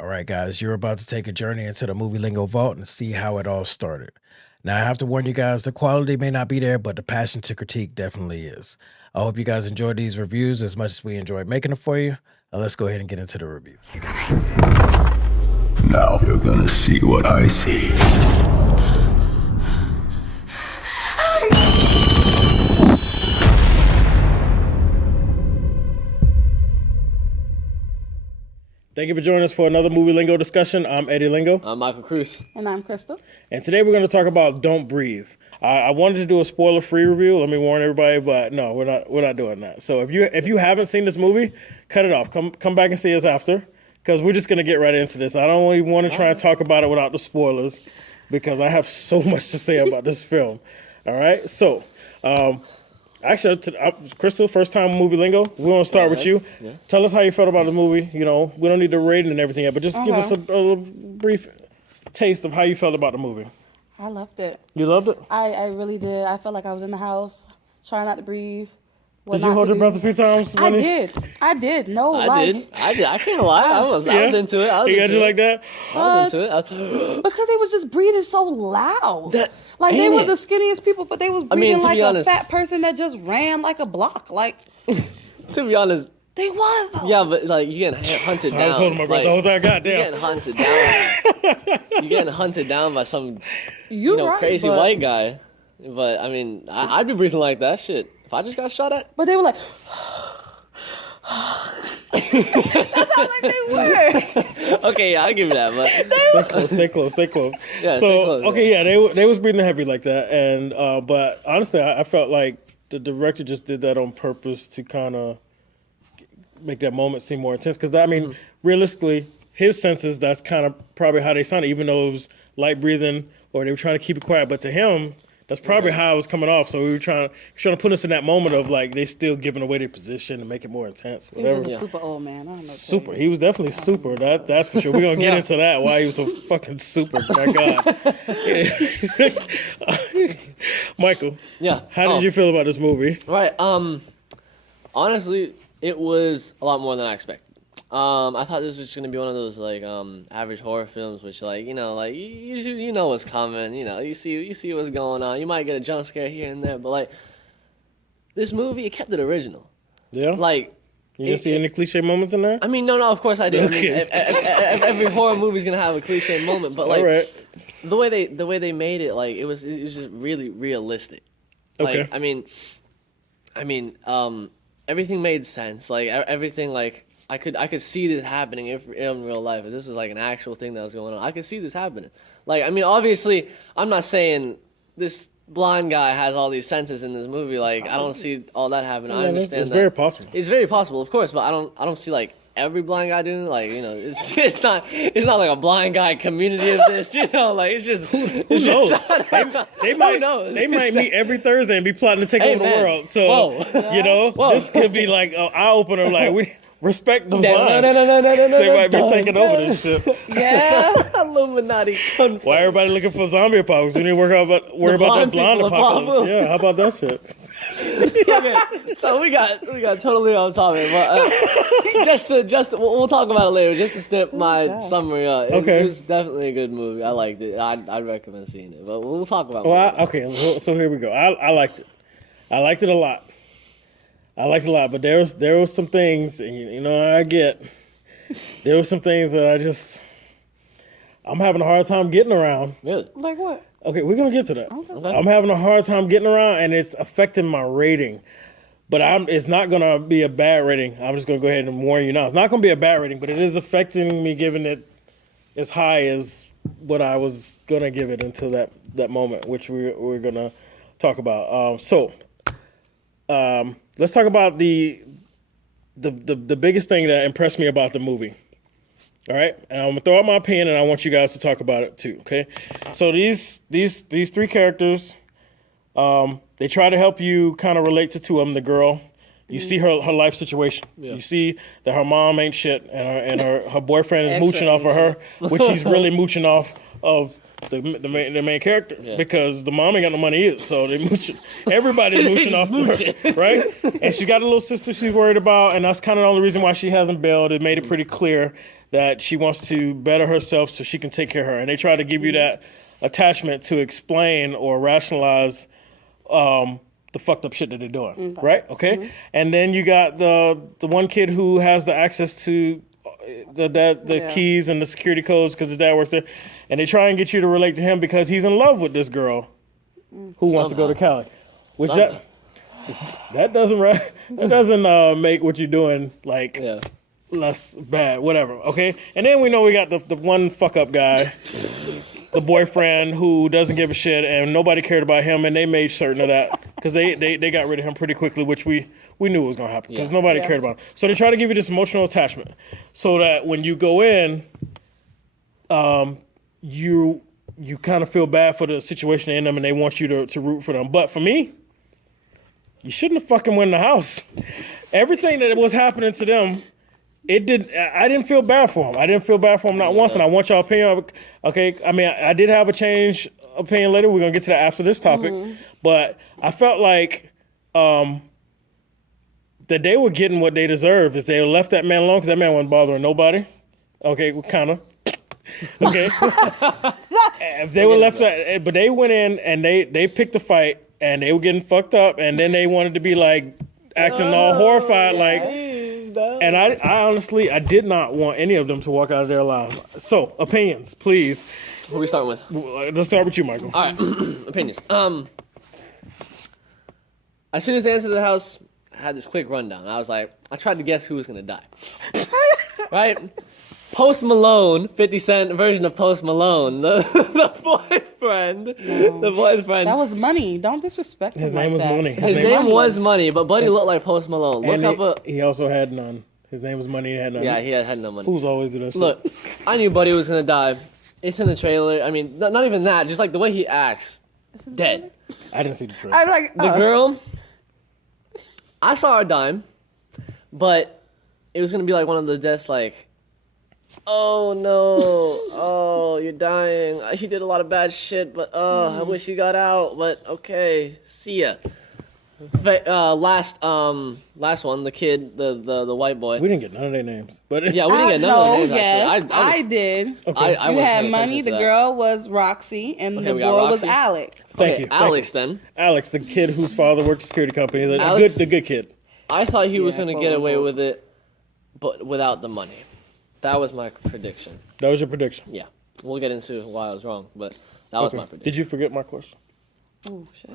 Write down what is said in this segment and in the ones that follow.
All right, guys, you're about to take a journey into the Movie Lingo vault and see how it all started. Now, I have to warn you guys, the quality may not be there, but the passion to critique definitely is. I hope you guys enjoyed these reviews as much as we enjoyed making them for you. Let's go ahead and get into the review. Now you're gonna see what I see. Thank you for joining us for another Movie Lingo discussion. I'm Eddie Lingo. I'm Michael Cruz. And I'm Crystal. And today we're going to talk about Don't Breathe. I wanted to do a spoiler-free review. Let me warn everybody, but no, we're not doing that. So if you haven't seen this movie, cut it off. Come back and see us after, because we're just going to get right into this. I don't even want to try and talk about it without the spoilers, because I have so much to say about this film. All right, so actually, Crystal, first time Movie Lingo. We want to start with you. Yes. Tell us how you felt about the movie. You know, we don't need the rating and everything yet, but just give us a little brief taste of how you felt about the movie. I loved it. You loved it? I really did. I felt like I was in the house, trying not to breathe. Did you hold your breath a few times? I did. No, I did. I can't lie. I was into it. He got you like that? I was into it. Because they was just breathing so loud. They were the skinniest people, but they was breathing like a fat person that just ran like a block. Like, to be honest, they was. Though. Yeah, but like you getting hunted down. I was holding my breath the whole time. Goddamn. You getting hunted down. You getting hunted down by some crazy white guy. But I mean, I'd be breathing like that shit if I just got shot at. But they were like. That's how like they were. Okay, yeah, I'll give you that. But stay close. Yeah, so stay close, okay, yeah, they was breathing heavy like that, and but honestly, I felt like the director just did that on purpose to kind of make that moment seem more intense. Because I mean, realistically, his senses, that's kind of probably how they sounded, even though it was light breathing or they were trying to keep it quiet. But to him, that's probably how it was coming off. So we were trying to put us in that moment of like they still giving away their position and make it more intense. Whatever. He was a super old man. I don't know. Super. He was definitely super. That's for sure. We're gonna get into that. Why he was so fucking super. My God. Michael. Yeah. How did you feel about this movie? Right. Honestly, it was a lot more than I expected. I thought this was just gonna be one of those like average horror films, which like you know what's coming, you see what's going on. You might get a jump scare here and there, but like this movie, it kept it original. Yeah. Like you didn't see any cliche moments in there? I mean, no, of course I did. Okay. I mean, every horror movie's gonna have a cliche moment, but like right. the way they made it, like it was just really realistic. Okay. Like I mean, everything made sense. Like everything like. I could see this happening in real life. If this was like an actual thing that was going on, I could see this happening. Like, I mean, obviously, I'm not saying this blind guy has all these senses in this movie. Like, I don't see all that happening. I understand it's that. very possible. It's very possible, of course, but I don't see like every blind guy doing it. Like, it's not like a blind guy community of this. Like it's just Who knows? They might knows? They might meet every Thursday and be plotting to take over the world. So this could be like an eye opener. Like we. Respect the blind. No. They might be taking over this shit. Yeah. Illuminati. Why everybody looking for zombie apocalypse? We need to worry about the blind apocalypse. Yeah, how about that shit? Okay, so we got totally off topic, but just we'll talk about it later. Just to snip my summary up. It was definitely a good movie. I liked it. I'd recommend seeing it, but we'll talk about it. So here we go. I liked it. I liked it a lot. But there was some things, there were some things that I'm having a hard time getting around. Really? Like what? Okay, we're gonna get to that. Okay. I'm having a hard time getting around, and it's affecting my rating. But it's not gonna be a bad rating. I'm just gonna go ahead and warn you now. It's not gonna be a bad rating, but it is affecting me, giving it as high as what I was gonna give it until that moment, which we're gonna talk about. Let's talk about the biggest thing that impressed me about the movie. All right, and I'm gonna throw out my opinion, and I want you guys to talk about it too. Okay, so these three characters, they try to help you kind of relate to two of them. The girl, You see her life situation. Yeah. You see that her mom ain't shit, and her boyfriend is mooching off of her, which he's really mooching off of the main character because the mom ain't got no money either. So they mooching. Everybody's mooching off of her, right? And she got a little sister she's worried about, and that's kind of the only reason why she hasn't bailed. It made it pretty clear that she wants to better herself so she can take care of her. And they try to give you that attachment to explain or rationalize the fucked up shit that they're doing, right? Okay, and then you got the one kid who has the access to the keys and the security codes because his dad works there, and they try and get you to relate to him because he's in love with this girl who wants to go to Cali, which that doesn't make what you're doing like less bad, whatever. Okay, and then we know we got the one fuck up guy. The boyfriend who doesn't give a shit and nobody cared about him, and they made certain of that because they got rid of him pretty quickly, which we knew was going to happen because nobody cared about him. So they try to give you this emotional attachment so that when you go in, you kind of feel bad for the situation in them and they want you to root for them. But for me, you shouldn't have fucking won the house. Everything that was happening to them, I didn't feel bad for him. I didn't feel bad for him not once, and I want y'all opinion. Okay, I mean, I did have a change opinion later. We're gonna get to that after this topic, but I felt like that they were getting what they deserved if they left that man alone, because that man wasn't bothering nobody. Okay, kind of. Okay, if they were left, but they went in and they picked a fight, and they were getting fucked up, and then they wanted to be like acting all horrified, like. And I honestly, I did not want any of them to walk out of there alive. So, opinions, please. Who are we starting with? Let's start with you, Michael. All right, opinions. As soon as they entered the house, I had this quick rundown. I was like, I tried to guess who was gonna die. Right? Post Malone, 50 Cent version of Post Malone, the boyfriend. No. The boyfriend. That was Money. Don't disrespect him. His name was Money. His name was Money, but Buddy looked like Post Malone. He also had none. His name was Money. He had none. Yeah, he had no money. Fools always do that shit. Look, I knew Buddy was gonna die. It's in the trailer. I mean, not even that. Just like the way he acts. Dead. I didn't see the trailer. I'm like, The girl, I saw her dying, but it was gonna be like one of the deaths like, oh no, oh, you're dying. He did a lot of bad shit, but I wish he got out, but okay, see ya. Last one, the kid, the white boy. We didn't get none of their names, but yeah, we didn't get none of their names. Yes, actually. I did. Okay. You had Money. The girl was Roxy, and the boy was Alex. Thank you. Alex. Then Alex, the kid whose father worked at a security company, the good kid. I thought he was gonna get away with it, but without the money. That was my prediction. That was your prediction. Yeah, we'll get into why I was wrong, but that was my prediction. Did you forget my question? Oh shit.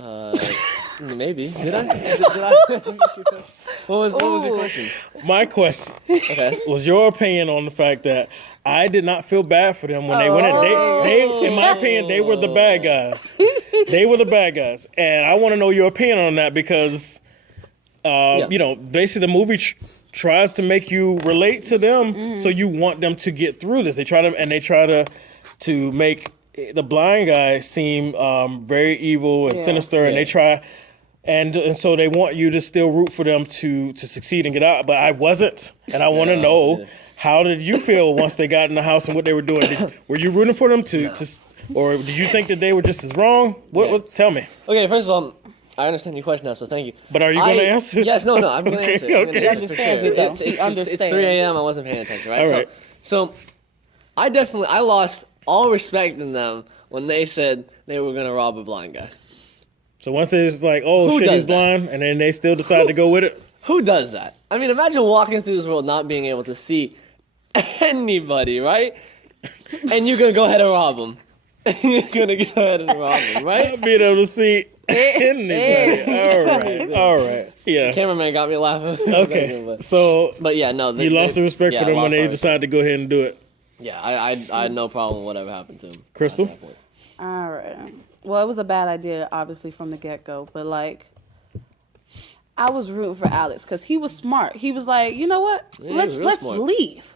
Maybe. Did I? What was your question? My question was your opinion on the fact that I did not feel bad for them when they went in. They, in my opinion, they were the bad guys. They were the bad guys, and I want to know your opinion on that because, you know, basically the movie tries to make you relate to them, so you want them to get through this. They try to make the blind guy seem very evil and sinister, and they try, and so they want you to still root for them to succeed and get out. But I wasn't, and I want to know how did you feel once they got in the house and what they were doing? Were you rooting for them to, or did you think that they were just as wrong? What? Tell me. Okay, first of all, I understand your question now, so thank you. But are you going to answer? Yes, no, I'm going to answer. Okay. He understands it, though. It's 3 a.m. I wasn't paying attention, right? All right. So I lost all respect in them when they said they were going to rob a blind guy. So once it's like, oh, shit, he's blind, and then they still decide to go with it? Who does that? I mean, imagine walking through this world not being able to see anybody, right? And you're going to go ahead and rob them. You're going to go ahead and rob them, right? Not being able to see anybody. All right. Yeah. The cameraman got me laughing. Okay. So, but yeah, no. You lost the respect for them when they decided to go ahead and do it. Yeah, I had no problem with whatever happened to him. Crystal? All right. Well, it was a bad idea, obviously, from the get-go. But, like, I was rooting for Alex because he was smart. He was like, you know what? Yeah, let's leave.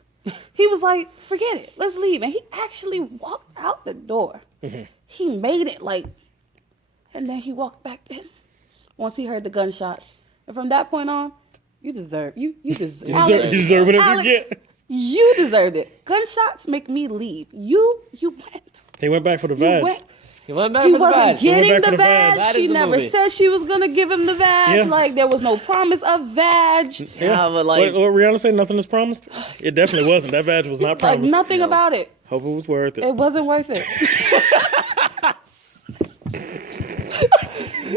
He was like, forget it. Let's leave. And he actually walked out the door. Mm-hmm. He made it, like, and then he walked back in once he heard the gunshots. And from that point on, You deserve you deserve. You Alex, deserve whatever Alex, you get. you deserved it. Gunshots make me leave. You went. He went back for the You badge. went. He went back He for the wasn't badge. getting back for the the badge. badge. That She is the never movie. said she was gonna give him the badge. Yeah. Like there was no promise of badge. Yeah, but like, What Rihanna say? Nothing is promised. It definitely wasn't. That badge was not Like promised. nothing about it. Hope it was worth it. It wasn't worth it.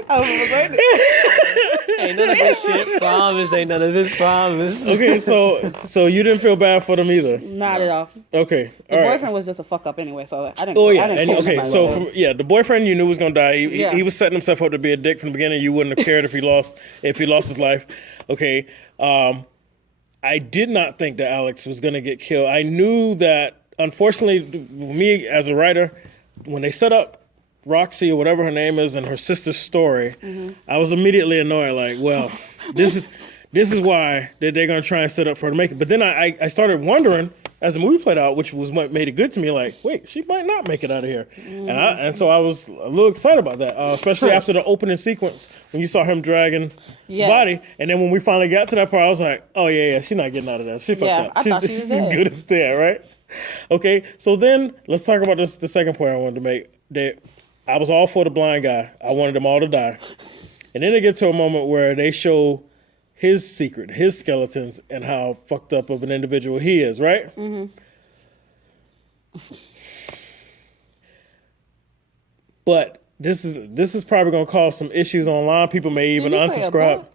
I was worth it. ain't none of this shit promise. Ain't none of this promise. Okay, so you didn't feel bad for them either. Not at all. Okay, The all right. boyfriend was just a fuck up anyway, so I didn't. Oh yeah, I didn't and care okay, nobody so about it. the boyfriend you knew was gonna die. Yeah. He was setting himself up to be a dick from the beginning. You wouldn't have cared if he lost his life. Okay, I did not think that Alex was gonna get killed. I knew that. Unfortunately, me as a writer, when they set up Roxy or whatever her name is and her sister's story, I was immediately annoyed. Like, well, this is why they're gonna try and set up for her to make it. But then I started wondering as the movie played out, which was what made it good to me. Like, wait, she might not make it out of here, and so I was a little excited about that, especially after the opening sequence when you saw him dragging the body, and then when we finally got to that part, I was like, oh yeah, she's not getting out of there. She fucked up. I thought she was she's dead. good as dead, right? Okay, so then let's talk about this. The second point I wanted to make. That I was all for the blind guy. I wanted them all to die, and then they get to a moment where they show his secret, his skeletons, and how fucked up of an individual he is, right? Mm-hmm. But this is probably going to cause some issues online. People may even Did you say a unsubscribe. butt?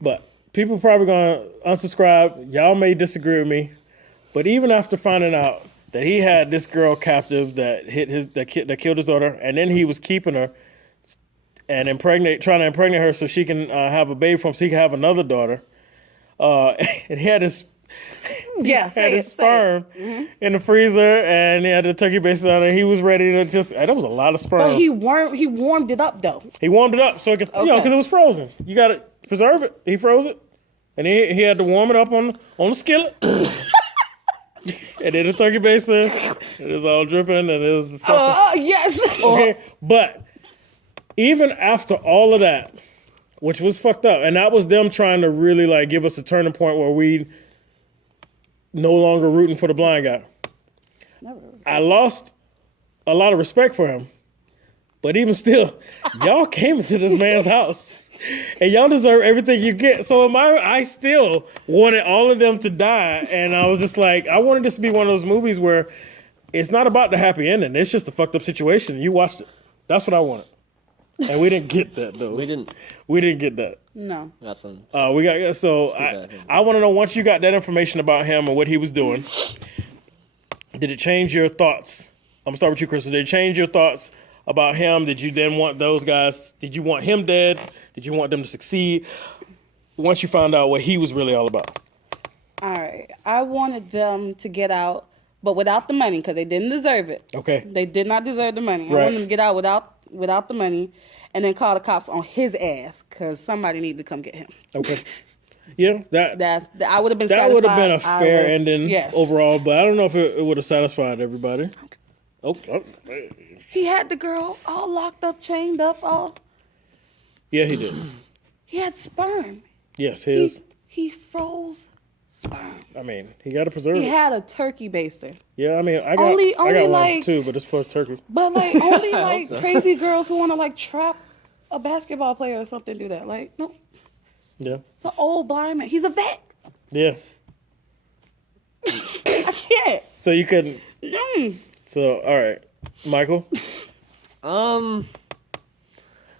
But people probably going to unsubscribe. Y'all may disagree with me. But even after finding out that he had this girl captive that killed his daughter, and then he was keeping her and trying to impregnate her so she can have a baby from him, so he can have another daughter. And he had his sperm in the freezer, and he had the turkey bases on it. He was ready to just. That was a lot of sperm. But he warmed it up though. He warmed it up so it could, because it was frozen. You got to preserve it. He froze it, and he had to warm it up on the skillet. And then the turkey baster, it was all dripping, and it was disgusting. Yes. Okay, but even after all of that, which was fucked up, and that was them trying to really like give us a turning point where we no longer rooting for the blind guy. I lost a lot of respect for him, but even still, y'all came into this man's house. And y'all deserve everything you get. So I still wanted all of them to die. And I was just like, I wanted this to be one of those movies where it's not about the happy ending. It's just a fucked up situation. You watched it. That's what I wanted. And we didn't get that, though. We didn't. We didn't get that. No. That's some. I want to know, once you got that information about him and what he was doing, did it change your thoughts? I'm going to start with you, Crystal. Did it change your thoughts about him? Did you then want those guys? Did you want him dead? Did you want them to succeed? Once you found out what he was really all about. All right. I wanted them to get out, but without the money, because they didn't deserve it. Okay. They did not deserve the money. I Right. wanted them to get out without the money, and then call the cops on his ass, because somebody needed to come get him. Okay. Yeah, I would have been that satisfied. would have been a fair ending yes. overall, but I don't know if it would have satisfied everybody. Okay. He had the girl all locked up, chained up, all. Yeah, he did. He had sperm. Yes, his. He froze sperm. I mean, he got to preserve He it. had a turkey baster. Yeah, I mean, I got Only one like- too, but it's for turkey. But like only like so. crazy girls who want to like trap a basketball player or something do that. Like no, Yeah. it's an old blind man. He's a vet. Yeah. I can't. So you couldn't. Mm. So all right, Michael.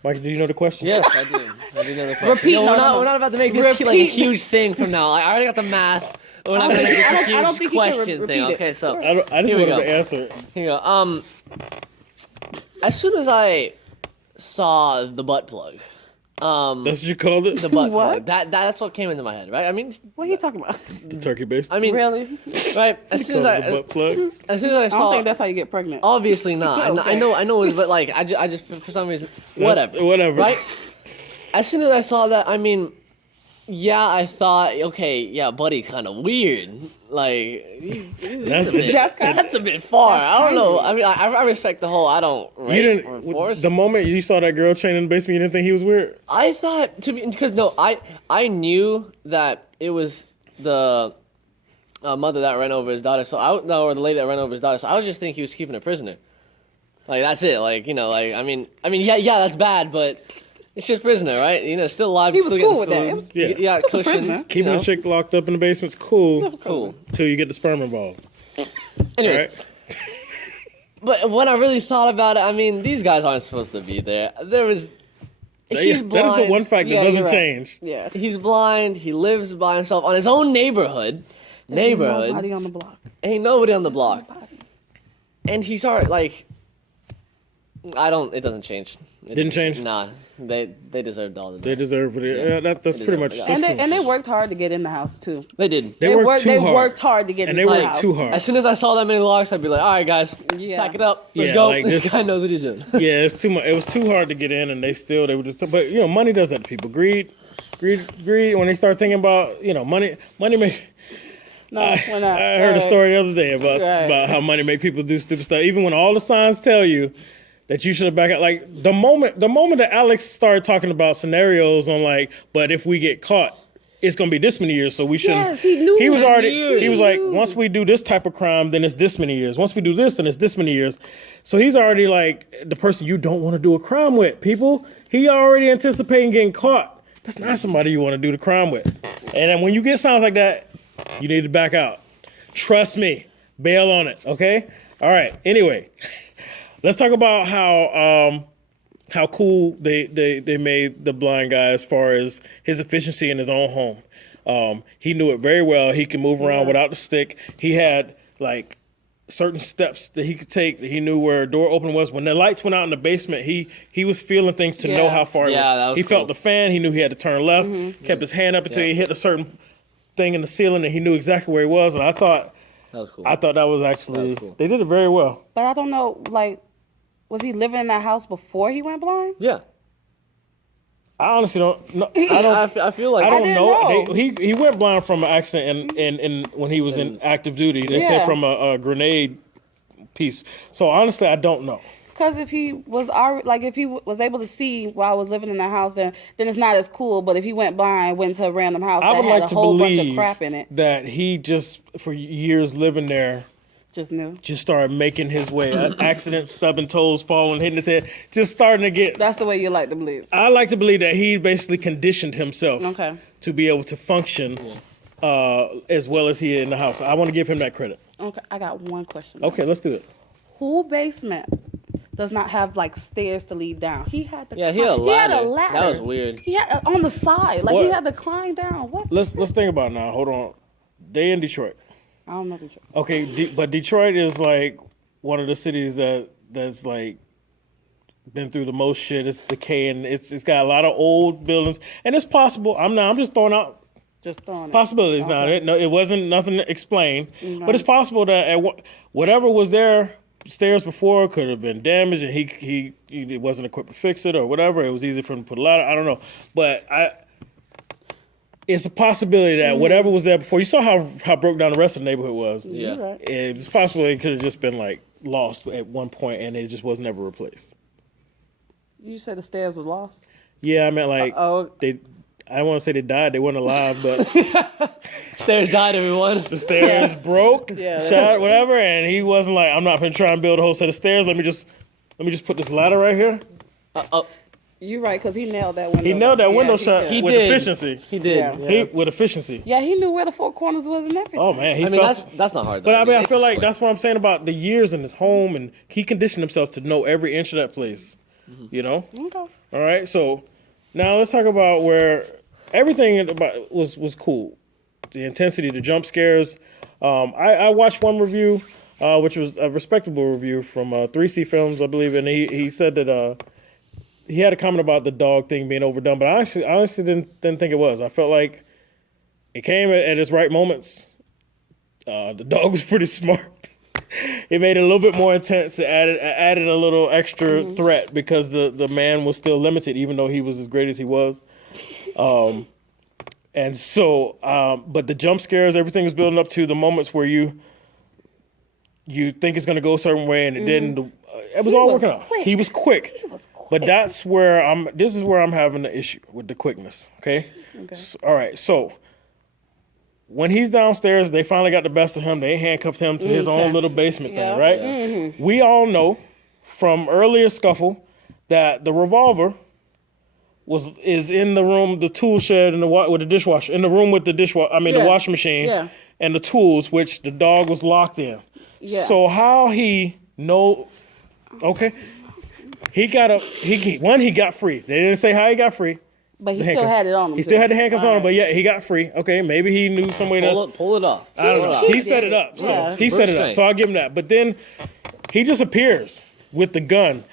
Michael, do you know the question? Yes, I do. I do know the question. Repeat, No, no, we're no. not about to make this like a huge thing from now. I already got the math. We're not going to make this a I don't huge think you can question repeat thing. it. Okay, so I just Here we wanted go. to answer it. here you go. As soon as I saw the butt plug, That's what you called it? the butt What? plug, that's what came into my head, right? I mean, What are you talking about? The turkey based. I mean, Really? right? As soon as the I, butt plug. as soon as I I don't saw, think that's how you get pregnant. obviously not. I know, but like, I just for some reason, whatever. Whatever. Right? As soon as I saw that, I mean, Yeah, I thought, okay, yeah, Buddy kind of weird. Like, That's that's a bit far. that's I don't know. kinda- I mean, I respect the whole I don't You rape or didn't. force. The moment you saw that girl chained in the basement, you didn't think he was weird. I thought because no, I knew that it was the mother that ran over his daughter. So or the lady that ran over his daughter. So I was just thinking he was keeping a prisoner. Like that's it. Like like I mean, yeah, that's bad, but it's just prisoner, right? Still alive. He was still cool getting with that. food. Yeah. Yeah, Just a cushions. prisoner. Keeping a chick locked up in the basement's cool Cool. till you get the sperm involved. Anyways. Right? But when I really thought about it, I mean, these guys aren't supposed to be there. He's That is blind. the one fact that Yeah, doesn't you're right. change. Yeah. He's blind. He lives by himself on his own neighborhood. Nobody on the block. Ain't nobody on the block. Nobody. And he's already like, it doesn't change. It Didn't doesn't change? Nah, they deserved all of They that. deserve it. Yeah. Yeah, that's They pretty deserve much. it. that's And pretty they worked hard to get in the house too. They did. They worked too They hard. worked hard to get And in they the worked house. too hard. As soon as I saw that many locks, I'd be like, all right, guys, let's Yeah. pack it up. Let's Yeah, go. like this this- guy knows what he's doing. Yeah, it's too much. It was too hard to get in, and they were just. But money does that to people. Greed. When they start thinking about money make. No, we're not. I heard a story the other day Right. about how money make people do stupid stuff, even when all the signs tell you that you should have back out. Like the moment that Alex started talking about scenarios on but if we get caught, it's gonna be this many years, so we shouldn't. Yes, he knew. He was that. already. He was like, knew. once we do this type of crime, then it's this many years. Once we do this, then it's this many years. So he's already like the person you don't want to do a crime with. People, he already anticipating getting caught. That's not somebody you want to do the crime with. And then when you get signs like that, you need to back out. Trust me, bail on it. Okay. All right. Anyway, let's talk about how cool they made the blind guy as far as his efficiency in his own home. He knew it very well. He could move around without the stick. He had certain steps that he could take. That he knew where a door open was. When the lights went out in the basement, he was feeling things to know Yeah. how far it Yeah, was. that was He cool. felt the fan. He knew he had to turn left. Kept his hand up until he hit a certain thing in the ceiling, and he knew exactly where he was. And I thought That was cool. that was actually cool. they did it very well. But I don't know. Was he living in that house before he went blind? Yeah. I honestly don't. No, I don't. I feel like I don't didn't know. know. He went blind from an accident in when he was in active duty. They said Yeah. from a grenade piece. So honestly, I don't know. Because if he was already, if he was able to see while I was living in the house, then it's not as cool. But if he went blind, went to a random house I that would had like a to whole bunch of believe crap in it, that he just for years living there just knew. just started making his way. Accident, stubbing toes, falling, hitting his head, just starting to get. That's the way you like to believe. I like to believe that he basically conditioned himself Okay. to be able to function as well as he in the house. I want to give him that credit. Okay, I got one question. Okay, let's do it. Who basement does not have stairs to lead down? He had to. Yeah, he had a ladder. He had a ladder. That was weird. He had on the side, he What? had to climb down. What? Let's think about it now. Hold on. They in Detroit. I don't know. If it's- Okay, but Detroit is one of the cities that's been through the most shit. It's decaying. It's got a lot of old buildings, and it's possible. I'm just throwing out Just throwing it. possibilities now. Okay. It wasn't nothing explained, but it's possible that whatever was there stairs before could have been damaged, and he wasn't equipped to fix it or whatever. It was easy for him to put a ladder. I don't know, but it's a possibility that whatever was there before. You saw how broke down the rest of the neighborhood was. Yeah. You're right. It's possible it could have just been lost at one point, and it just was never replaced. You said the stairs was lost. Yeah, I meant Oh, they. I don't want to say they died. They weren't alive, but Stairs died, everyone. the stairs broke, Yeah. shot, whatever, and he wasn't like, I'm not gonna try and build a whole set of stairs. Let me just put this ladder right here. you're right, because he nailed that window. He nailed that window shot He with did. efficiency. He did. Yeah. Yeah. With efficiency. Yeah, he knew where the four corners was and everything. Oh man, he I mean, felt. that's not hard. Though. But I mean, I It's feel a like square. that's what I'm saying about the years in his home, and he conditioned himself to know every inch of that place. You know. Okay. All right, so now let's talk about where everything about was cool. The intensity, the jump scares. I watched one review, which was a respectable review from 3C Films, I believe, and he said that he had a comment about the dog thing being overdone, but I honestly didn't think it was. I felt like it came at its right moments. The dog was pretty smart. It made it a little bit more intense. It added a little extra threat because the man was still limited, even though he was as great as he was. And And so, but the jump scares, everything is building up to the moments where you think it's going to go a certain way and it didn't. It was all working out. He was quick. But this is where I'm having the issue with the quickness. Okay. So, all right. So when he's downstairs, they finally got the best of him. They handcuffed him to his own little basement thing, right? Yeah. We all know from earlier scuffle that the revolver is in the room, the tool shed, and with the dishwasher, in the room with the dishwasher. I mean, the washing machine and the tools, which the dog was locked in. Yeah. So how he know? Okay, he got free. They didn't say how he got free. But he still had it on him. He still had the handcuffs on him, but yeah, he got free. Okay, maybe he knew some way to pull it off. I don't know. He set it up. So he set it up. So I'll give him that. But then he just appears with the gun.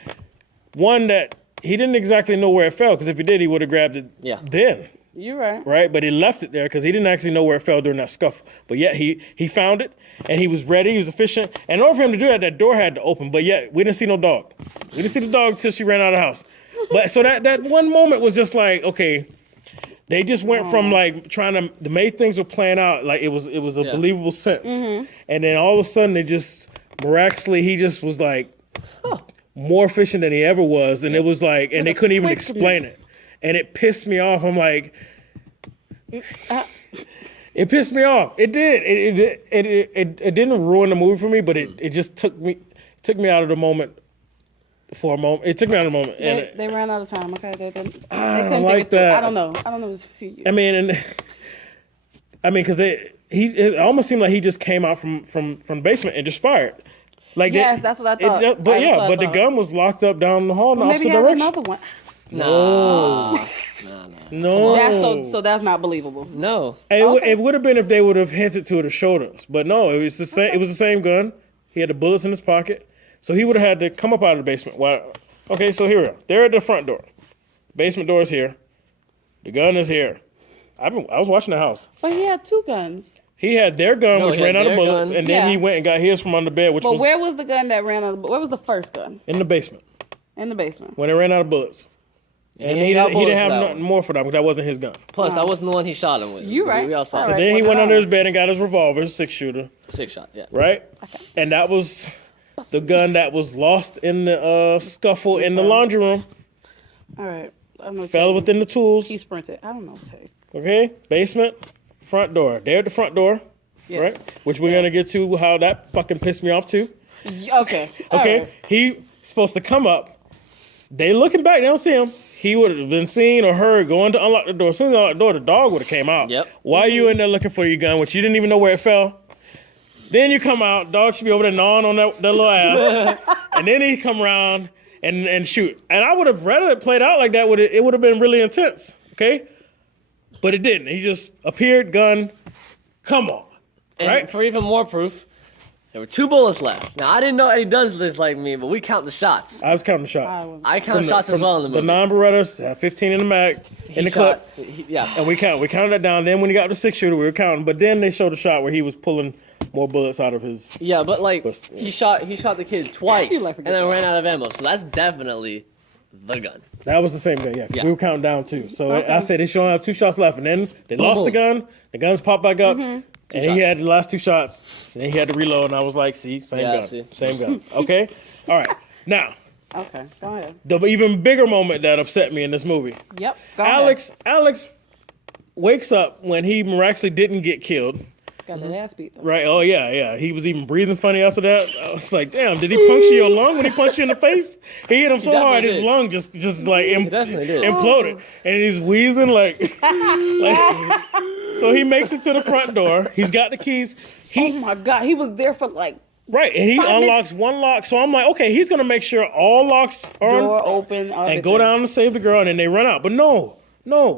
One that he didn't exactly know where it fell, because if he did, he would have grabbed it then. You're right. Right? But he left it there because he didn't actually know where it fell during that scuffle. But yet he found it, and he was ready. He was efficient. And in order for him to do that, that door had to open. But yet we didn't see no dog. We didn't see the dog until she ran out of the house. But so that one moment was just like, okay, they just went from like the Mayte things were playing out like it was a believable sense. And then all of a sudden they just miraculously, he just was like more efficient than he ever was. And it was like, and they couldn't even explain it. And it pissed me off. I'm like, it pissed me off. It did. It didn't ruin the movie for me, but it just took me out of the moment for a moment. It took me out of the moment. They ran out of time. Okay, they couldn't like that. I don't know. I mean, because it almost seemed like he just came out from the basement and just fired. Like that's what I thought. But the gun was locked up down the hall in the opposite direction. Maybe he had another one. No. So that's not believable. No. It would have been if they would have hinted to it or showed us. But no, it was the same. It was the same gun. He had the bullets in his pocket. So he would have had to come up out of the basement. Okay, so here we are. They're at the front door. Basement door is here. The gun is here. I was watching the house. But he had two guns. He had their gun, which ran out of bullets, and then he went and got his from under bed, But where was the gun that ran out of? Where was the first gun? In the basement. In the basement. When it ran out of bullets. And he didn't have nothing more for that because that wasn't his gun. Plus, that wasn't the one he shot him with. You right. We all saw So then he went under his bed and got his revolver, his 6-shooter. 6 shots, yeah. Right? Okay. And that was the gun that was lost in the scuffle in the laundry room. All right. Fell within the tools. He sprinted. I don't know what to take. Okay. Basement, front door. They're at the front door. Yeah. Right? Which we're going to get to how that fucking pissed me off too. Okay. Okay. Right. He's supposed to come up. They looking back. They don't see him. He would have been seen or heard going to unlock the door. As soon as he unlocked the door, the dog would have came out. Yep. Why are you in there looking for your gun, which you didn't even know where it fell? Then you come out, dog should be over there gnawing on that little ass. And then he come around and shoot. And I would have rather it played out like that. It would have been really intense, okay? But it didn't. He just appeared, gun, come on. And right? for even more proof, there were 2 bullets left. Now, I didn't know Eddie does this like me, but we count the shots. I was counting the shots. I count shots as well in the movie. The non-Berettas have 15 in the mag, in the clip. And we counted that down. Then when he got the 6-shooter, we were counting. But then they showed a shot where he was pulling more bullets out of his... Yeah, but he shot the kid twice and then ran out of ammo. So that's definitely the gun. That was the same gun, yeah. We were counting down too. So I said they should only have 2 shots left. And then they lost the gun. The guns popped back up. And he had the last 2 shots, and then he had to reload, and I was like, same gun. Okay? All right. Now. Okay, go ahead. The even bigger moment that upset me in this movie. Yep, Alex wakes up when he miraculously didn't get killed. Got that ass beat, though. Right, oh yeah. He was even breathing funny after that. I was like, damn, did he puncture your lung when he punched you in the face? He hit him so hard, his lung just like imploded. And he's wheezing like... So he makes it to the front door. He's got the keys. Oh my God, he was there for like... Right, and he unlocks one lock. So I'm like, okay, he's going to make sure all locks are... Door open, and go down and save the girl, and then they run out. But no.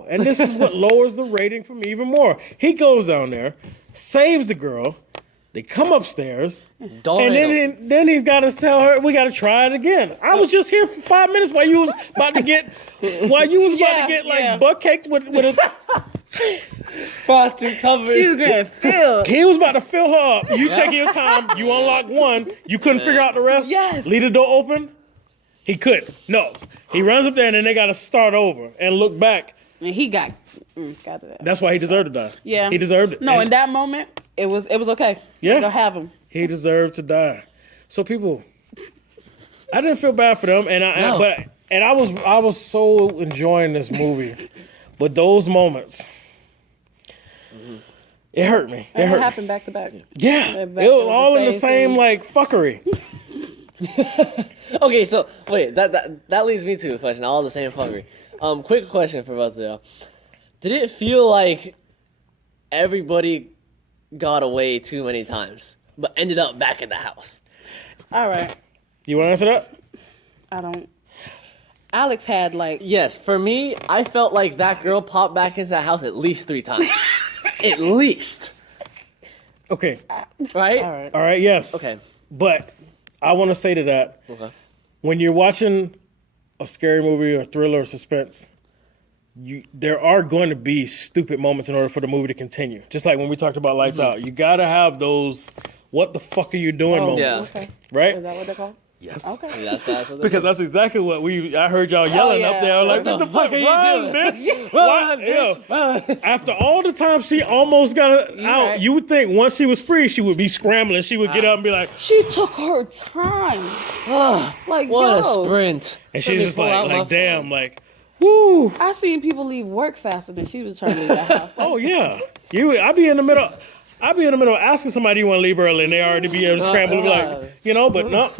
And this is what lowers the rating for me even more. He goes down there, saves the girl. They come upstairs, and then he's got to tell her, we got to try it again. I was just here for 5 minutes while you was about to get butt caked with a... Frosted covered. She was getting filled. He was about to fill her up. You taking your time. You unlock one. You couldn't figure out the rest. Yes. Leave the door open. He couldn't. No. He runs up there and then they got to start over and look back. And he got Got that. That's why he deserved to die. Yeah. He deserved it. No, And in that moment, it was okay. Yeah. Go have him. he deserved to die. So people, I didn't feel bad for them, and I was so enjoying this movie, but those moments, it hurt me. It And hurt it me. happened back to back. Yeah, It it was was all in the same same scene. like fuckery. Okay, so wait, that leads me to a question. All the same fuckery. Quick question for both of y'all. Did it feel like everybody got away too many times, but ended up back in the house? All right. You want to answer that? I don't. Alex had like. Yes, for me, I felt like that girl popped back into the house at least 3 times. At least, Okay. right? All right. All right. Yes. Okay. But I want to say to that, Okay. when you're watching a scary movie or thriller or suspense, there are going to be stupid moments in order for the movie to continue. Just like when we talked about Lights Out, you got to have those "what the fuck are you doing" moments, Yeah. Okay. right? Is that what they're called? Yes. Okay. That's what Because that's exactly what I heard y'all yelling yeah. up there. Like, What what the the fuck fuck are you run, doing? bitch? Run, What? bitch, Yeah. After all the time she almost got out, right. you would think once she was free, she would be scrambling. She would get up and be like, She took her time. Like, what yo, a sprint! and Let she's me just pull out my like, damn, phone. like, woo. I seen people leave work faster than she was trying to leave the house. Like, Oh yeah, I'd be in the middle. Asking somebody you want to leave early, and they already be able to scramble, like, but no.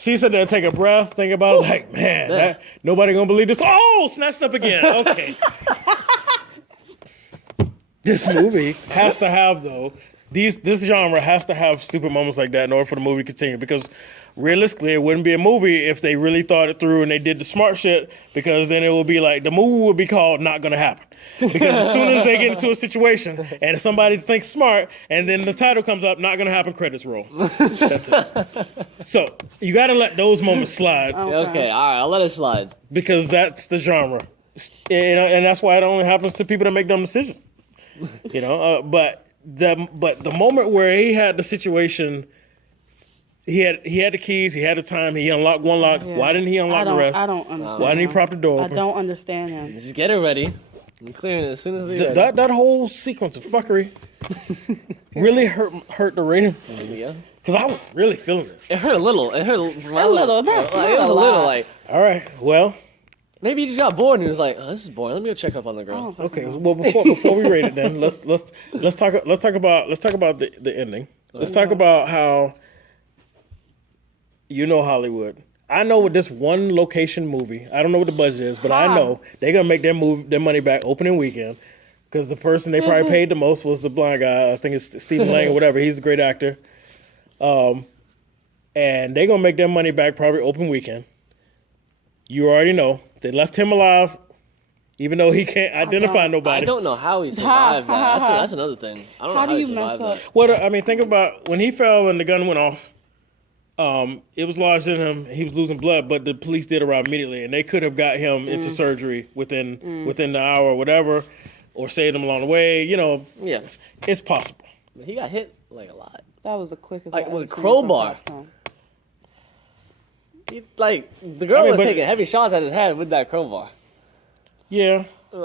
She said to take a breath, think about it, like, man, nobody gonna believe this. Oh, snatched up again. Okay. This movie has to have this genre has to have stupid moments like that in order for the movie to continue. Because realistically, it wouldn't be a movie if they really thought it through and they did the smart shit. Because then it would be like the movie would be called "Not Gonna Happen." Because as soon as they get into a situation and somebody thinks smart, and then the title comes up, "Not Gonna Happen," credits roll. That's it. So you got to let those moments slide Okay, all right, I'll let it slide. because that's the genre, and that's why it only happens to people that make dumb decisions. But the moment where he had the situation, he had the keys, he had the time, he unlocked one lock. Yeah. Why didn't he unlock the rest? I don't understand. Why didn't he him. prop the door I open? don't understand him. Just get it ready. I'm clearing it as soon as we ready. That whole sequence of fuckery really hurt the rating Yeah. because I was really feeling it. It hurt a little. It hurt a little, not it was a a little lot. like All right, well, maybe he just got bored and he was like, "Oh, this is boring. Let me go check up on the girl." Oh, okay. Well, before we rate it, then let's talk about the ending. Let's talk about how Hollywood. I know with this one location movie, I don't know what the budget is, but I know they're gonna make their money back opening weekend because the person they probably paid the most was the blind guy. I think it's Stephen Lang or whatever. He's a great actor, and they're gonna make their money back probably open weekend. You already know they left him alive, even though he can't identify nobody. I don't know how he survived that. That's another thing. I don't know How how do he you mess survived up? that. What I mean, think about when he fell and the gun went off. It was lodged in him. He was losing blood, but the police did arrive immediately, and they could have got him into surgery within the hour or whatever, or saved him along the way. Yeah, It's possible. he got hit like a lot. That was the quickest. Like, I've with ever a seen crowbar. something. The girl was but- taking heavy shots at his head with that crowbar. Yeah. He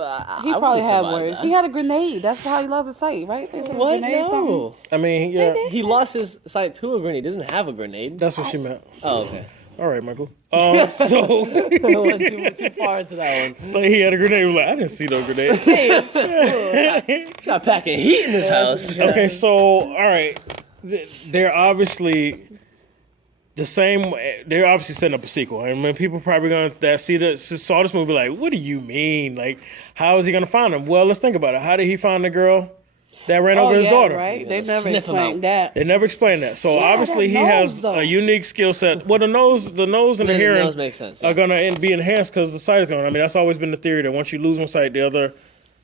probably had words. He had a grenade. That's how he lost his sight, right? They said What? grenade or something. No. I mean, yeah. He lost his sight to a grenade. He doesn't have a grenade. That's what she meant. Oh, okay. All right, Michael. So I went too far into that one. like, he had a grenade. He was like, I didn't see no grenade. He's not packing heat in this house. Okay, so all right, they're obviously the same. They're obviously setting up a sequel, and when people probably gonna saw this movie, like, what do you mean? Like, how is he gonna find him? Well, let's think about it. How did he find the girl that ran over his daughter? Right? They never sniff him explained that. They never explained that. So Yeah, obviously that he has nose, though. a unique skill set. Well, the nose and the The hearing nose makes sense. are gonna be enhanced because the sight is gonna. I mean, that's always been the theory that once you lose one sight,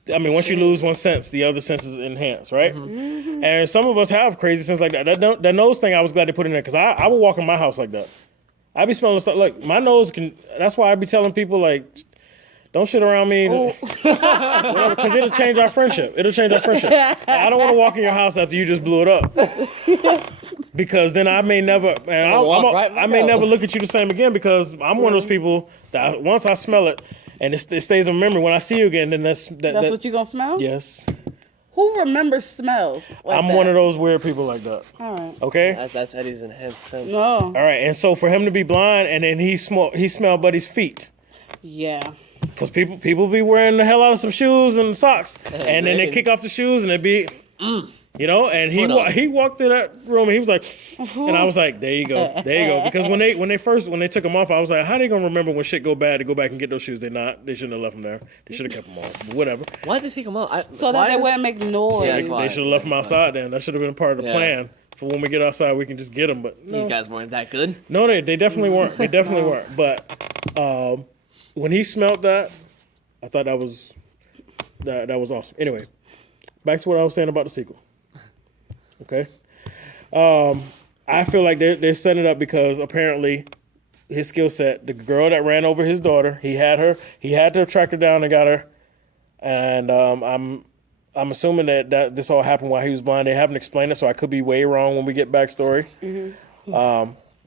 once you lose one sense, the other sense is enhanced, right? Mm-hmm. And some of us have crazy sense like that. That nose thing, I was glad they put in there because I would walk in my house like that. I be smelling stuff. Like, my nose can. That's why I be telling people, like, don't shit around me. Because it'll change our friendship. I don't want to walk in your house after you just blew it up. Because then I may never, and I may never look at you the same again because I'm one of those people that once I smell it, and it stays in memory. When I see you again, then that's what you gonna smell? Yes. Who remembers smells? I'm one of those weird people like that. All right. Okay. That's Eddie's enhanced sense. No. All right, and so for him to be blind, and then he smelled Buddy's feet. Yeah. Because people be wearing the hell out of some shoes and socks, and then they kick off the shoes and it be, you know. And he walked through that room and he was like, and I was like, there you go. Because when they took them off, I was like, how they gonna remember when shit go bad to go back and get those shoes? They shouldn't have left them there. They should have kept them on. But whatever. Why did they take them out? So that they wouldn't make noise. Yeah, They should have left them outside. Then that should have been part of the plan. For when we get outside, we can just get them. But no. These guys weren't that good. No, they definitely weren't. They definitely weren't. But when he smelled that, I thought that was awesome. Anyway, back to what I was saying about the sequel. Okay, I feel like they're setting it up because apparently his skill set, the girl that ran over his daughter, he had to track her down and got her, and I'm assuming that this all happened while he was blind. They haven't explained it, so I could be way wrong when we get backstory.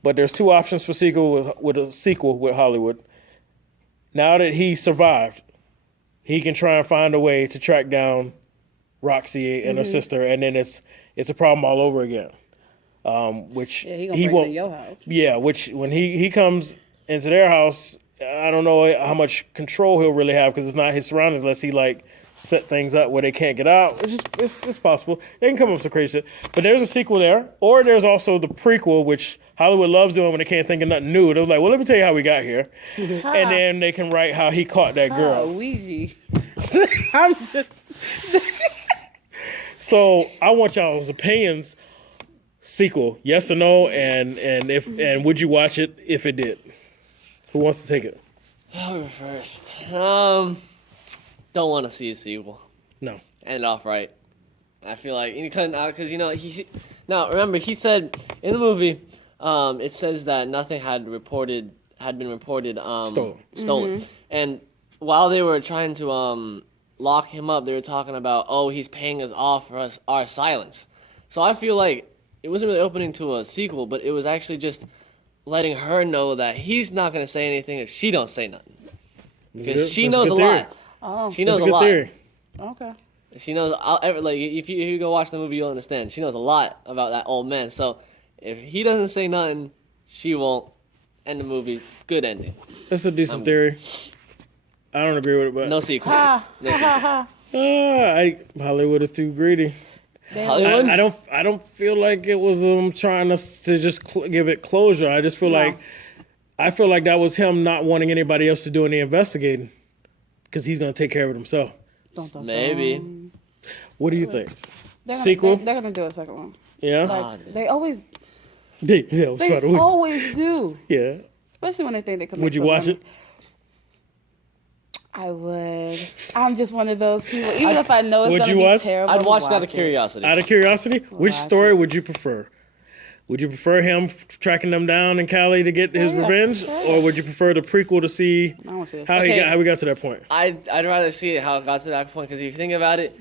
But there's two options for sequel with Hollywood. Now that he survived, he can try and find a way to track down Roxy and her sister, and then it's a problem all over again. Which he gonna bring it to your house. Yeah, which when he comes into their house, I don't know how much control he'll really have because it's not his surroundings unless he like set things up where they can't get out. It's possible. They can come up with some crazy shit. But there's a sequel there, or there's also the prequel, which Hollywood loves doing when they can't think of nothing new. They're like, well, let me tell you how we got here. And then they can write how he caught that girl. Ouija. I'm just... So I want y'all's opinions. Sequel, yes or no, and would you watch it if it did? Who wants to take it? I'll go first. Don't want to see a sequel. No. End it off right. I feel like you couldn't because now remember he said in the movie, it says that nothing had been reported stolen. And while they were trying to lock him up, they were talking about he's paying us off for our silence. So I feel like it wasn't really opening to a sequel, but it was actually just letting her know that he's not going to say anything if she don't say nothing. Because she knows a lot. Oh, she knows a lot. Theory. Okay. She knows, if you go watch the movie, you'll understand. She knows a lot about that old man. So if he doesn't say nothing, she won't end the movie. Good ending. That's a decent theory. I don't agree with it, but no sequel. Hollywood is too greedy. Hollywood? I don't feel like it was trying to just give it closure. I just feel like that was him not wanting anybody else to do any investigating because he's gonna take care of it himself. Maybe. What do you think? Sequel? They're gonna do a second one. Yeah. Like, they always. They always do. Yeah. Especially when they think they can. Would you watch it? I would. I'm just one of those people. Even if I know it's going to be terrible, I'd watch it out of curiosity. Out of curiosity? Which story would you prefer? Would you prefer him tracking them down in Cali to get his revenge, or would you prefer the prequel to see how we got to that point? I'd rather see it how it got to that point because if you think about it,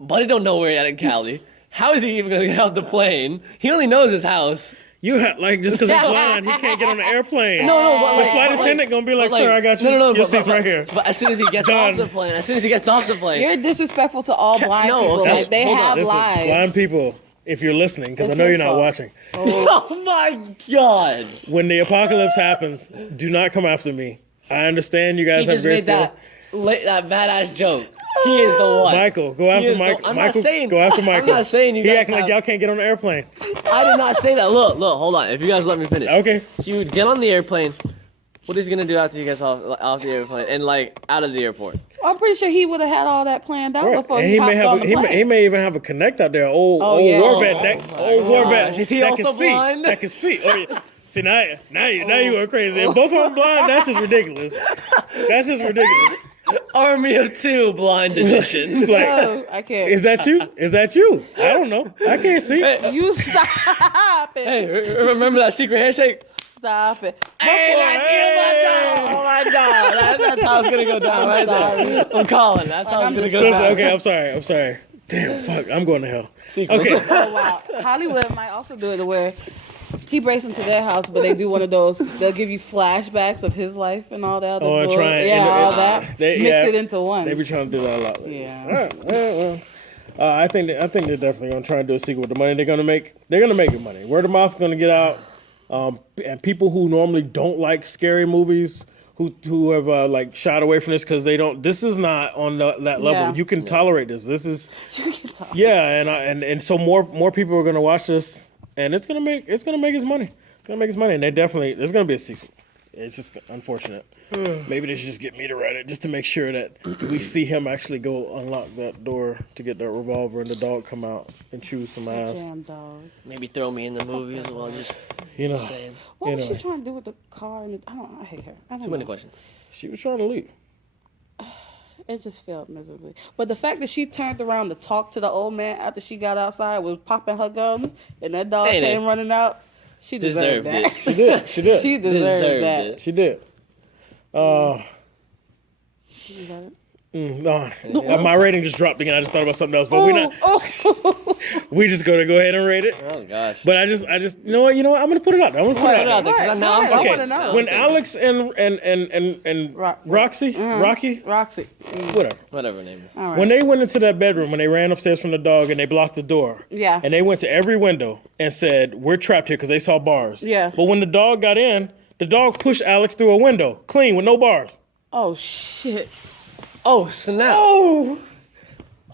Buddy don't know where he's at in Cali. How is he even going to get off the plane? He only knows his house. You have, like, just because he's blind, he can't get on the airplane. No, but the flight attendant gonna be like, sir, I got you. Your seat's right here. But as soon as he gets off the plane, you're disrespectful to all blind people. Okay. Like, they have lives. Blind people, if you're listening, because I know you're not watching. Oh my God! When the apocalypse happens, do not come after me. I understand you guys have great skill. That badass joke. He is the one. Michael, go after Michael. I'm not saying. Go after Michael. I'm not saying you guys. He acting like y'all can't get on the airplane. I did not say that. Look, hold on. If you guys let me finish. Okay. He would get on the airplane. What is he gonna do after he gets off the airplane and like out of the airport? I'm pretty sure he would have had all that planned out before he hopped on the plane. He may even have a connect out there. Old war vet. Is he also blind? That can see. Oh yeah. See now you are crazy. If both of them blind, that's just ridiculous. That's just ridiculous. Army of Two blind edition. Like, no, I can't. Is that you? I don't know. I can't see. Hey, you stop it. Hey, remember that secret handshake? Stop it. Hey, that's you, my dog. That's how it's gonna go down right there. I'm calling. That's how it's gonna go down. Okay, I'm sorry. Damn, fuck. I'm going to hell. Sequels. Okay. Oh, wow. Hollywood might also do it to where He breaks into their house, but they do one of those. They'll give you flashbacks of his life and all that. Oh, and try and- all that. Mix it into one. They be trying to do that a lot. Yeah. All right. Well. I think they're definitely gonna try and do a sequel with the money they're gonna make. They're gonna make it money. Word of mouth is gonna get out, and people who normally don't like scary movies, who have like shied away from this because they don't. This is not on that level. Yeah. You can tolerate this. This is You can talk. and so more people are gonna watch this, and it's gonna make its money. It's gonna make its money, and there's gonna be a sequel. It's just unfortunate. Maybe they should just get me to write it just to make sure that we see him actually go unlock that door to get that revolver and the dog come out and chew some ass. Damn dog. Maybe throw me in the movie as well. Just You know, saying. What was she Anyway. trying to do with the car? And I hate her. I don't Too many know. questions. she was trying to leave. It just failed miserably. But the fact that she turned around to talk to the old man after she got outside, was popping her gums, and that dog Ain't came it? running out, she deserved, Deserved that. it. She did. She did. She deserved Deserved that. it. She did. You got it? No, my rating just dropped again. I just thought about something else, but we just gonna go ahead and rate it. Oh gosh. But I just, you know what? I'm gonna put it out there. I'm gonna put it out there. Because now I'm I Okay. want to know. When Alex and Roxy, Rocky, Roxy. whatever. Whatever her name is. All right. When they went into that bedroom, when they ran upstairs from the dog and they blocked the door, Yeah. and they went to every window and said, "We're trapped here," because they saw bars. Yeah. But when the dog got in, the dog pushed Alex through a window, clean with no bars. Oh, shit. Oh snap. Oh.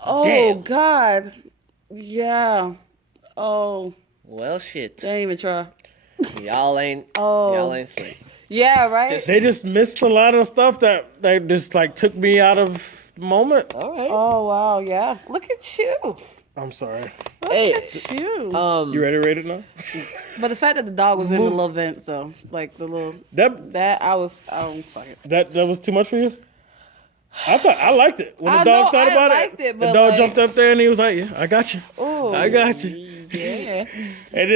Oh, Damn. God. Yeah. Oh, Well shit. they ain't even try. Y'all ain't Oh. slick. Yeah, right? Just- They just missed a lot of stuff that they just like took me out of the moment. All right. Oh, wow, yeah. Look at you. I'm sorry. Hey. Look at you. You ready to rate it now? But the fact that the dog was in the little vent, so, like, the little, That fuck it. that was too much for you? I liked it. When the I dog know, thought I about liked it, the but, dog like- jumped up there and he was like, "Yeah, I got you. Ooh. I got you." Yeah. And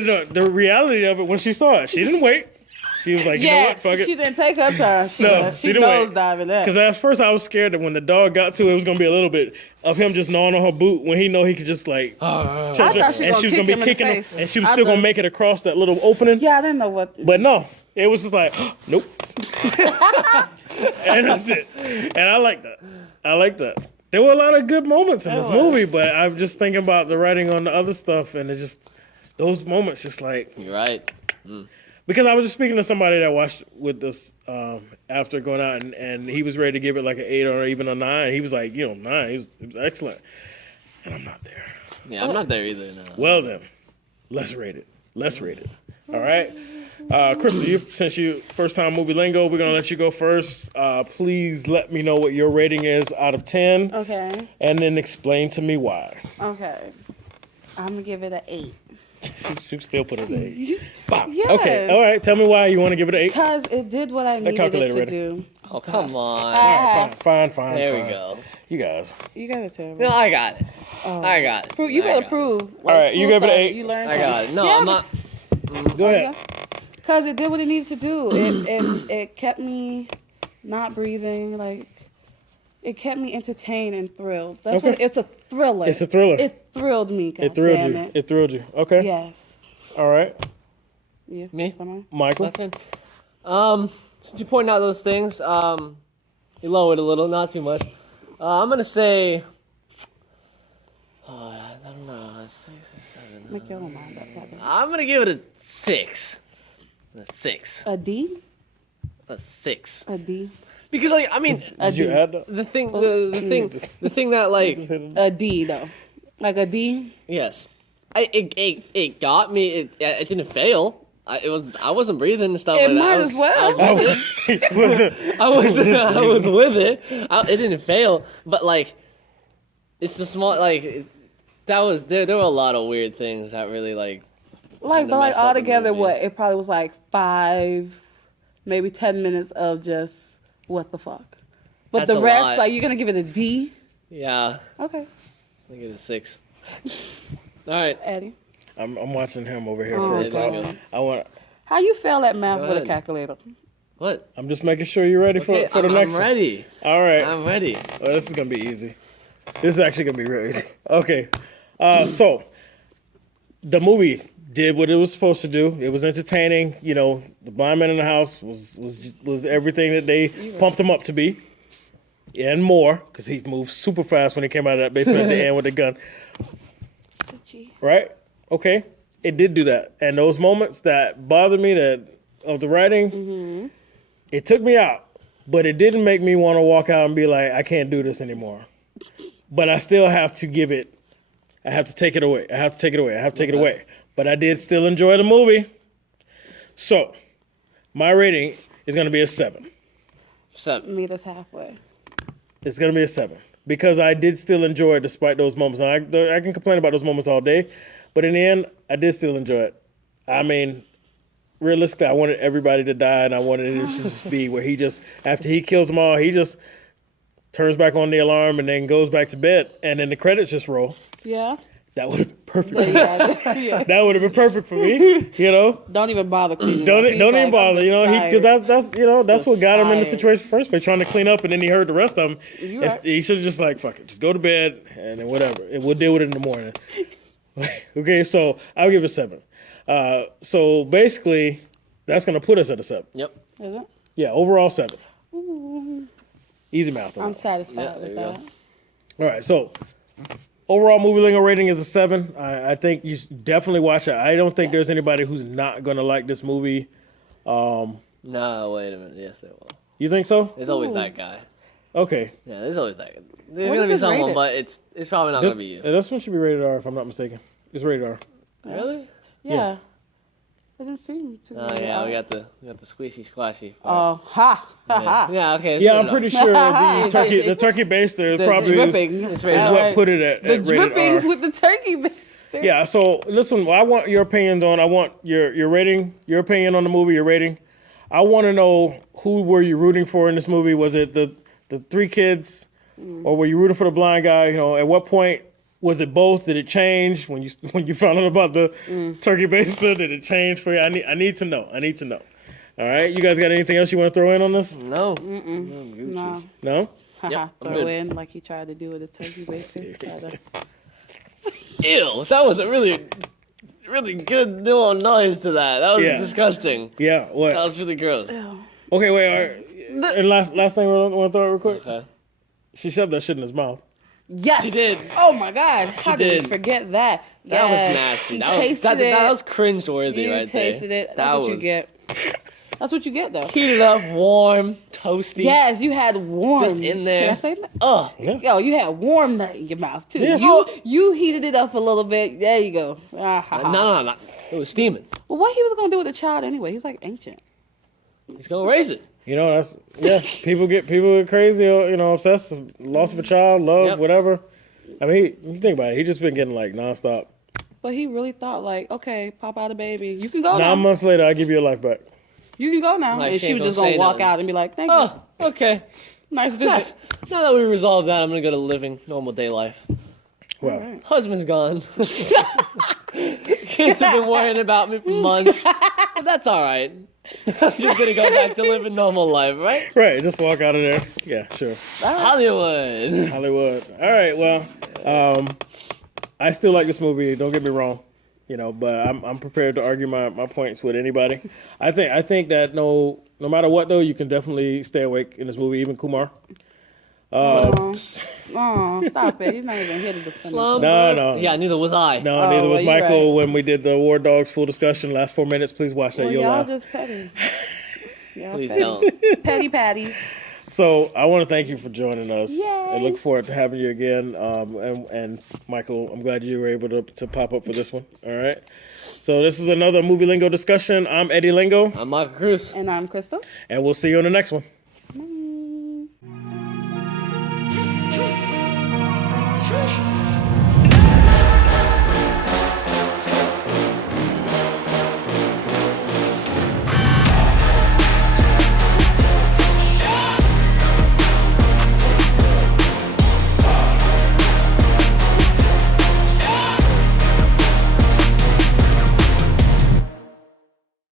then the reality of it when she saw it, she didn't wait. She was like, "You know Yeah, what? Fuck she it." didn't take her time. She, No, she she didn't wait. nose diving that. Because at first I was scared that when the dog got to it, it was gonna be a little bit of him just gnawing on her boot when he know he could just like touch I her, thought she and was she was gonna gonna be kick him in the kicking him, face. and she was I still gonna thought- make it across that little opening. Yeah, I didn't know what. But no, it was just like, nope. And that's it. And I like that. I like that. There were a lot of good moments in this movie, but I'm just thinking about the writing on the other stuff, and it just, those moments just like, You're right. because I was just speaking to somebody that watched with us after going out, and he was ready to give it like an 8 or even a 9. He was like, 9. It was excellent. And I'm not there. Yeah, I'm not there either. No. Well then, let's rate it. Let's rate it. All right. Crystal, since you first time Movie Lingo, we're gonna let you go first. Please let me know what your rating is out of 10, Okay. and then explain to me why. Okay. I'm gonna give it an 8. She still put it at 8. Bop. Yes. Okay. All right. Tell me why you want to give it an 8. Because it did what I needed it calculator to ready. do. Oh come on. Fine. There fine. we go. You guys. You gotta tell me. No, I got it. I got it. You I gotta got it. prove. All right, you gave it an 8. You learned I got it. No, Yeah, I'm not. Go ahead. Because it did what it needed to do. It kept me not breathing. Like, it kept me entertained and thrilled. That's Okay. what it's a thriller. It's a thriller. It thrilled me. It thrilled goddammit. you. It thrilled you. Okay. Yes. All right. Yeah. Me? Someone? Michael. Nothing. Since you pointed out those things, you lowered a little, not too much. I'm gonna say, I don't know, 6 or 7. Make your own mind up. goddamn. I'm gonna give it a 6. A 6. A D? A 6. A D? Because like I mean, Did you add that? the thing that like A D, though. Like a D? yes, it got me. It didn't fail. I wasn't breathing and stuff It like that. might I was, as well. I was with it. I was with it. It didn't fail, but like, it's the small like that was there. There were a lot of weird things that really like. Like, kinda but like messed up the altogether, movie. what? It probably was like 5, maybe 10 minutes of just what the fuck. But That's the a rest, lot. like, you're gonna give it a D? Yeah, Okay, I give it a 6. All right. Eddie. I'm watching him over here Oh, first. there I, we go. I want. How you fail at math Go with a ahead. calculator? What? I'm just making sure you're ready Okay, for the next I'm ready. one. All right. I'm ready. Well, this is gonna be easy. This is actually gonna be real easy. Okay. So the movie did what it was supposed to do. It was entertaining. You know, the blind man in the house was everything that they pumped him up to be, and more, because he moved super fast when he came out of that basement at the end with the gun. Right? Okay. It did do that, and those moments that bothered me of the writing, it took me out, but it didn't make me want to walk out and be like, I can't do this anymore. But I still have to give it. I have to take it away. I have to take it away. But I did still enjoy the movie. So, my rating is going to be a 7. 7. Meet us halfway. It's going to be a 7. Because I did still enjoy it despite those moments. And I can complain about those moments all day. But in the end, I did still enjoy it. I mean, realistically, I wanted everybody to die. And I wanted it to just be where he just, after he kills them all, he just turns back on the alarm and then goes back to bed. And then the credits just roll. Yeah. That would have been perfect for me. Yeah. That would have been perfect for me, you know. Don't even bother cleaning Don't up. even bother, you know. That's what got him in the tired. situation first place, trying to clean up, and then he heard the rest of them. Right. He should have just like, fuck it, just go to bed and then whatever, and we'll deal with it in the morning. Okay, so I'll give it 7. So basically, that's gonna put us at a 7. Yep. Is it? Yeah, overall 7. Ooh. Easy math. I'm satisfied Yeah, with there you that. go. All right, so overall movie lingo rating is a 7. I think you should definitely watch it. I don't think there's anybody who's not gonna like this movie. No, wait a minute. Yes, there will. You think so? There's always that guy. Okay. Yeah, there's always that guy. There's What gonna is be this someone, rated? but it's probably not gonna be you. This one should be rated R if I'm not mistaken. It's rated R. Really? Yeah. It didn't seem to Oh be. yeah, we got the squishy squashy. Oh, ha, ha, ha. Yeah, okay. it's Yeah, good I'm enough. pretty sure the it's- turkey baster is The probably dripping. It's is rated what R. put it at The rated drippings R. with the turkey baster. Yeah, so listen, I want your opinions on. I want your rating, your opinion on the movie, your rating. I want to know, who were you rooting for in this movie? Was it the 3 kids, or were you rooting for the blind guy? You know, at what point was it both? Did it change when you found out about the turkey baster? Did it change for you? I need to know. All right, you guys got anything else you want to throw in on this? No. No. No? Yep, I'm Throw good. in like he tried to do with the turkey baster. Ew, that was a really good little noise to that. That was Yeah. disgusting. Yeah. What? That was really gross. Okay, wait. All right. And last thing we want to throw it real quick. Okay. She shoved that shit in his mouth. Yes. She did. Oh my God. How did did. we forget that? That was Yes. nasty. He That was, tasted it. that was cringe worthy You right tasted there. it. That's That what you was get. That's what you get, though. heated up, warm, toasty. Yes, you had warm. Just in there. Can I say that? Ugh. Yo, you had warm nut in your mouth too. Yeah. You heated it up a little bit. There you go. No. It was steaming. Well, what he was gonna do with the child anyway? He's like ancient. He's gonna raise it. You know, people get crazy, you know, obsessed, loss of a child, love, Yep. whatever. I mean, you think about it, he just been getting like nonstop. But he really thought like, okay, pop out a baby. You can go 9 now. months later, I'll give you your life back. You can go now. Like, And she she ain't was just gonna gonna say walk nothing. out and be like, thank you. Oh, okay. Nice visit. Now that we resolved that, I'm gonna go to living normal day life. Well, Alright. Husband's gone. Kids have been worrying about me for months. That's all right. I'm just gonna go back to living normal life, right? right, just walk out of there. Yeah, sure. Hollywood. Hollywood. All right, well, I still like this movie. Don't get me wrong, you know, but I'm prepared to argue my points with anybody. I think that no matter what though, you can definitely stay awake in this movie, even Kumar. Oh, stop it. He's not even here to defend himself. No. Yeah, neither was I. No, Oh, neither was well, you're Michael right. when we did the War Dogs full discussion. Last 4 minutes, please watch that. Well, You'll y'all laugh. just petty. Y'all Please petty. don't. Petty patties. So I want to thank you for joining us. Yay. And look forward to having you again. And Michael, I'm glad you were able to pop up for this one. All right. So this is another Movie Lingo discussion. I'm Eddie Lingo, I'm Michael Cruz. And I'm Crystal. and we'll see you on the next one.